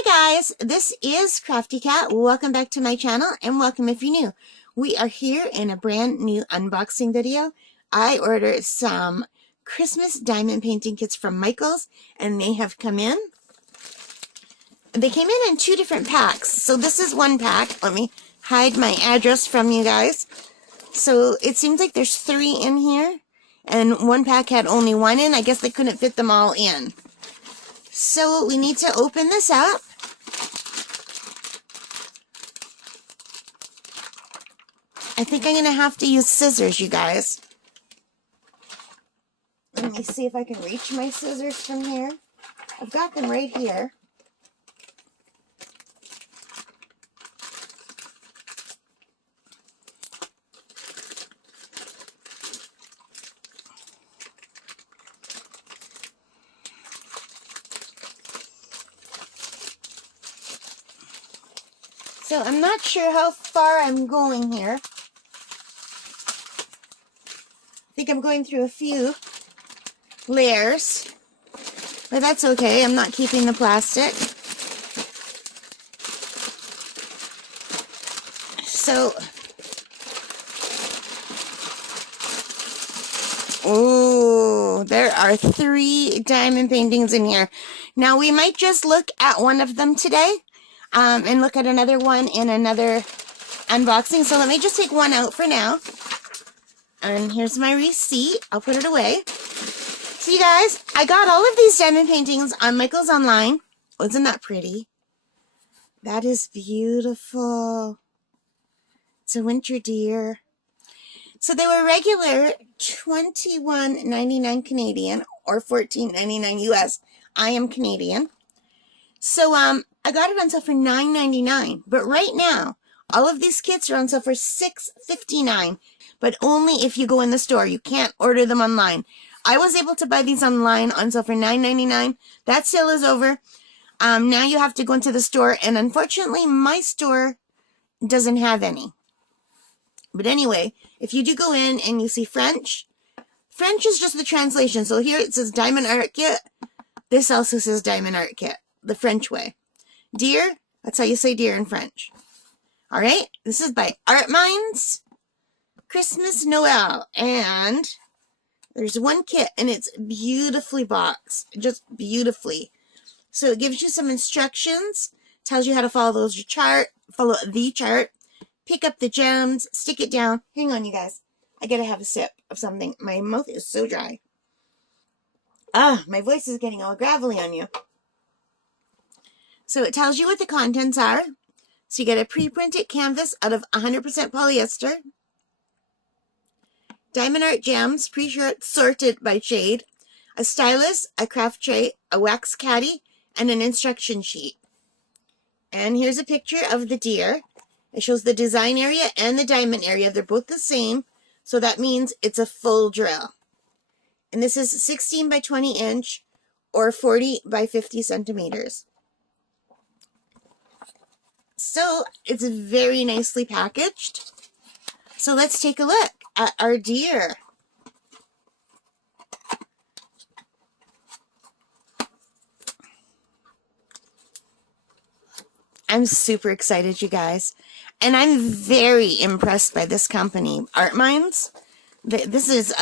Hi guys, this is Crafty Cat. Welcome back to my channel and welcome if you're new. We are here in a brand new unboxing video. I ordered some Christmas diamond painting kits from Michaels and they have come in. They came in two different packs. So this is one pack. Let me hide my address from you guys. So it seems like there's 3 in here and one pack had only 1 in. I guess they couldn't fit them all in. So we need to open this up. I think I'm going to have to use scissors, you guys. Let me see if I can reach my scissors from here. I've got them right here. So I'm not sure how far I'm going here. I think I'm going through a few layers, but that's okay. I'm not keeping the plastic. So, oh, there are 3 diamond paintings in here. Now we might just look at one of them today. And look at another one in another unboxing. So let me just take one out for now. And here's my receipt. I'll put it away. So you guys, I got all of these diamond paintings on Michaels Online. Wasn't that pretty? That is beautiful. It's a winter deer. So they were regular $21.99 Canadian or $14.99 US. I am Canadian. So I got it on sale for $9.99, but right now, all of these kits are on sale for $6.59, but only if you go in the store. You can't order them online. I was able to buy these online on sale for $9.99. That sale is over. Now you have to go into the store, and unfortunately, my store doesn't have any. But anyway, if you do go in and you see French is just the translation. So here it says Diamond Art Kit. This also says Diamond Art Kit, the French way. Deer, that's how you say deer in French. All right, this is by Art Minds, Christmas Noel, and there's one kit, and it's beautifully boxed, just beautifully. So it gives you some instructions, tells you how to follow the chart, pick up the gems, stick it down. Hang on, you guys. I gotta have a sip of something. My mouth is so dry. My voice is getting all gravelly on you. So it tells you what the contents are. So you get a pre-printed canvas out of 100% polyester, diamond art gems, pre-sorted by shade, a stylus, a craft tray, a wax caddy, and an instruction sheet. And here's a picture of the deer. It shows the design area and the diamond area. They're both the same, so that means it's a full drill. And this is 16 by 20 inch or 40 by 50 centimeters. So it's very nicely packaged. So let's take a look at our deer. I'm super excited, you guys. And I'm very impressed by this company, Art Minds. This is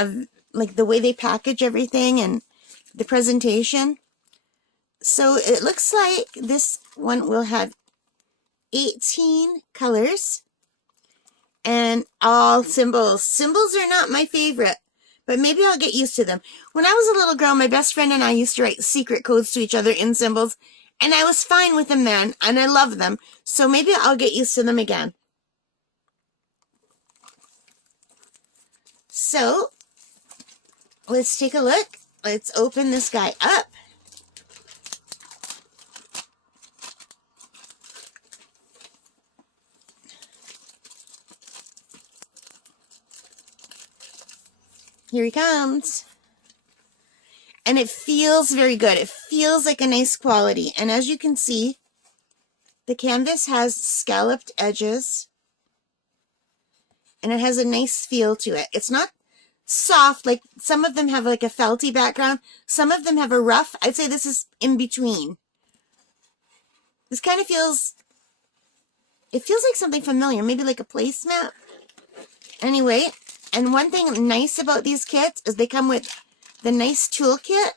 like the way they package everything and the presentation. So it looks like this one will have 18 colors and all symbols. Symbols are not my favorite, but maybe I'll get used to them. When I was a little girl, my best friend and I used to write secret codes to each other in symbols, and I was fine with them then, and I love them. So maybe I'll get used to them again. So let's take a look. Let's open this guy up. Here he comes. And it feels very good. It feels like a nice quality. And as you can see, the canvas has scalloped edges. And it has a nice feel to it. It's not soft, like some of them have like a felty background. Some of them have a rough. I'd say this is in between. This kind of feels, it feels like something familiar, maybe like a placemat. Anyway, and one thing nice about these kits is they come with the nice toolkit.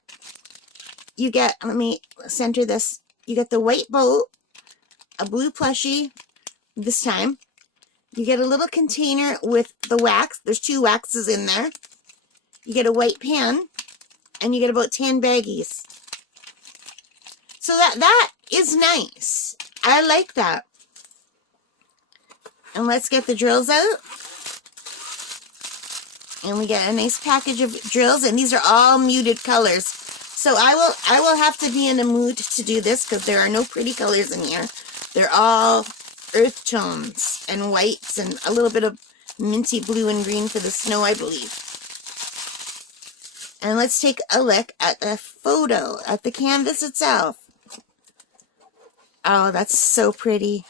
You get, let me center this, you get the white boat, a blue plushie this time. You get a little container with the wax. There's 2 waxes in there. You get a white pen, and you get about 10 baggies. So that is nice. I like that. And let's get the drills out. And we get a nice package of drills, and these are all muted colors. So I will have to be in a mood to do this because there are no pretty colors in here. They're all earth tones and whites and a little bit of minty blue and green for the snow, I believe. And let's take a look at the photo, at the canvas itself. Oh, that's so pretty.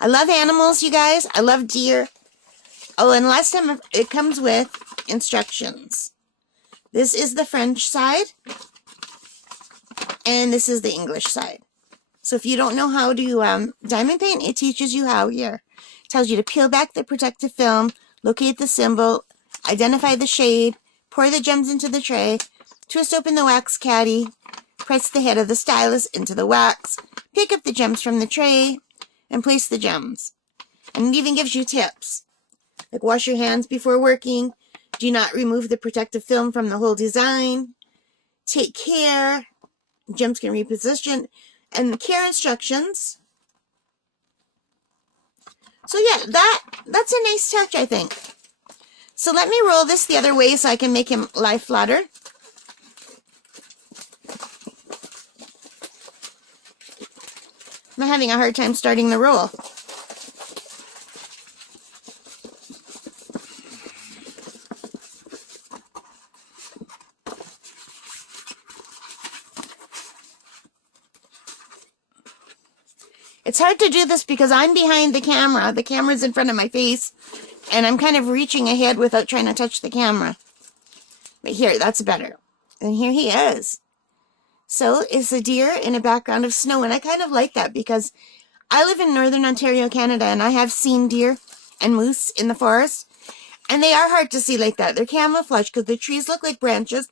I love animals, you guys. I love deer. Oh, and last time it comes with instructions. This is the French side, and this is the English side. So if you don't know how to diamond paint, it teaches you how here. It tells you to peel back the protective film, locate the symbol, identify the shade, pour the gems into the tray, twist open the wax caddy, press the head of the stylus into the wax, pick up the gems from the tray, and place the gems. And it even gives you tips. Like wash your hands before working, do not remove the protective film from the whole design, take care, gems can reposition, and the care instructions. So yeah, that's a nice touch, I think. So let me roll this the other way so I can make him lie flatter. I'm having a hard time starting the roll. It's hard to do this because I'm behind the camera. The camera's in front of my face, and I'm kind of reaching ahead without trying to touch the camera. But here, that's better. And here he is. So it's a deer in a background of snow, and I kind of like that because I live in northern Ontario, Canada, and I have seen deer and moose in the forest, and they are hard to see like that. They're camouflaged because the trees look like branches,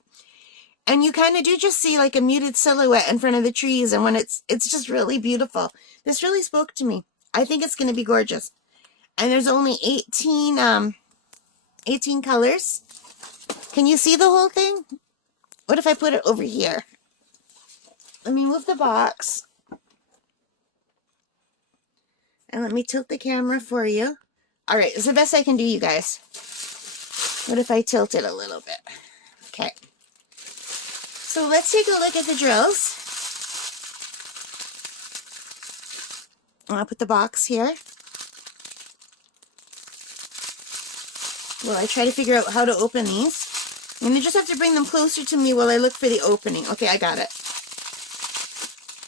and you kind of do just see like a muted silhouette in front of the trees, and when it's just really beautiful. This really spoke to me. I think it's going to be gorgeous. And there's only 18 colors. Can you see the whole thing? What if I put it over here? Let me move the box. And let me tilt the camera for you. All right, it's the best I can do, you guys. What if I tilt it a little bit? Okay. So let's take a look at the drills. I'll put the box here. Well, I try to figure out how to open these. I'm going to just have to bring them closer to me while I look for the opening. Okay, I got it.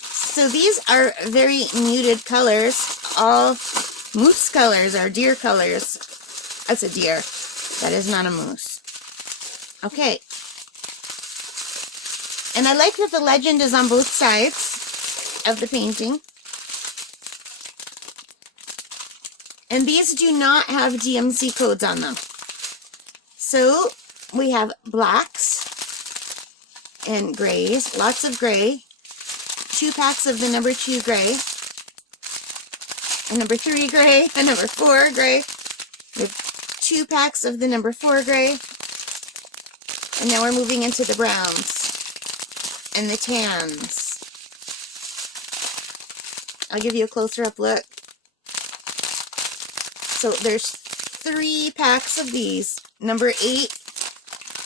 So these are very muted colors. All moose colors or deer colors. That's a deer. That is not a moose. Okay. And I like that the legend is on both sides of the painting. And these do not have DMC codes on them. So we have blacks and grays, lots of gray, 2 packs of the number 2 gray, a number 3 gray, a number 4 gray. We have 2 packs of the number 4 gray. And now we're moving into the browns and the tans. I'll give you a closer up look. So there's 3 packs of these. Number 8,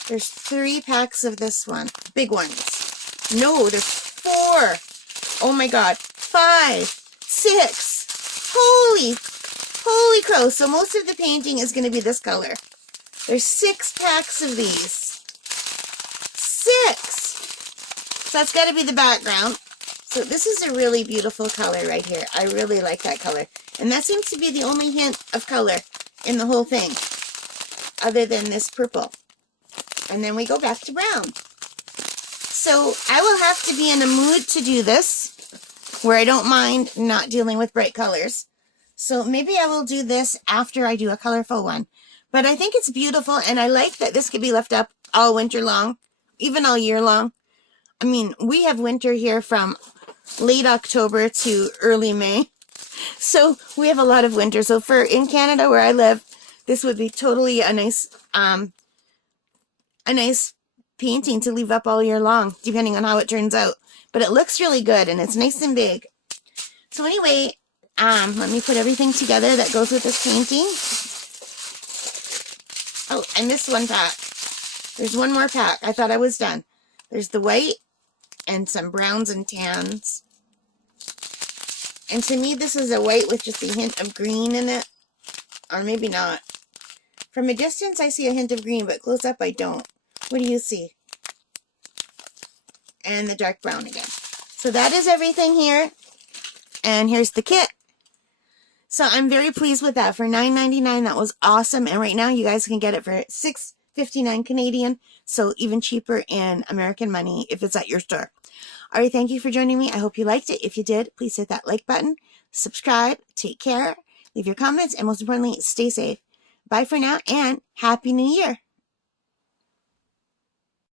there's 3 packs of this one. Big ones. No, there's 4. Oh my God. 5, 6. Holy crow. So most of the painting is going to be this color. There's 6 packs of these. 6. So that's got to be the background. So this is a really beautiful color right here. I really like that color. And that seems to be the only hint of color in the whole thing, other than this purple. And then we go back to brown. So I will have to be in a mood to do this. where I don't mind not dealing with bright colors. So maybe I will do this after I do a colorful one. But I think it's beautiful, and I like that this could be left up all winter long, even all year long. I mean, we have winter here from late October to early May. So we have a lot of winter. So in Canada where I live, this would be totally a nice painting to leave up all year long, depending on how it turns out. But it looks really good, and it's nice and big. So anyway, let me put everything together that goes with this painting. Oh, I missed one pack. There's one more pack. I thought I was done. There's the white and some browns and tans. And to me, this is a white with just a hint of green in it. Or maybe not. From a distance, I see a hint of green, but close up, I don't. What do you see? And the dark brown again. So that is everything here. And here's the kit. So I'm very pleased with that. For $9.99, that was awesome. And right now, you guys can get it for $6.59 Canadian. So even cheaper in American money if it's at your store. All right, thank you for joining me. I hope you liked it. If you did, please hit that like button, subscribe, take care, leave your comments, and most importantly, stay safe. Bye for now, and Happy New Year.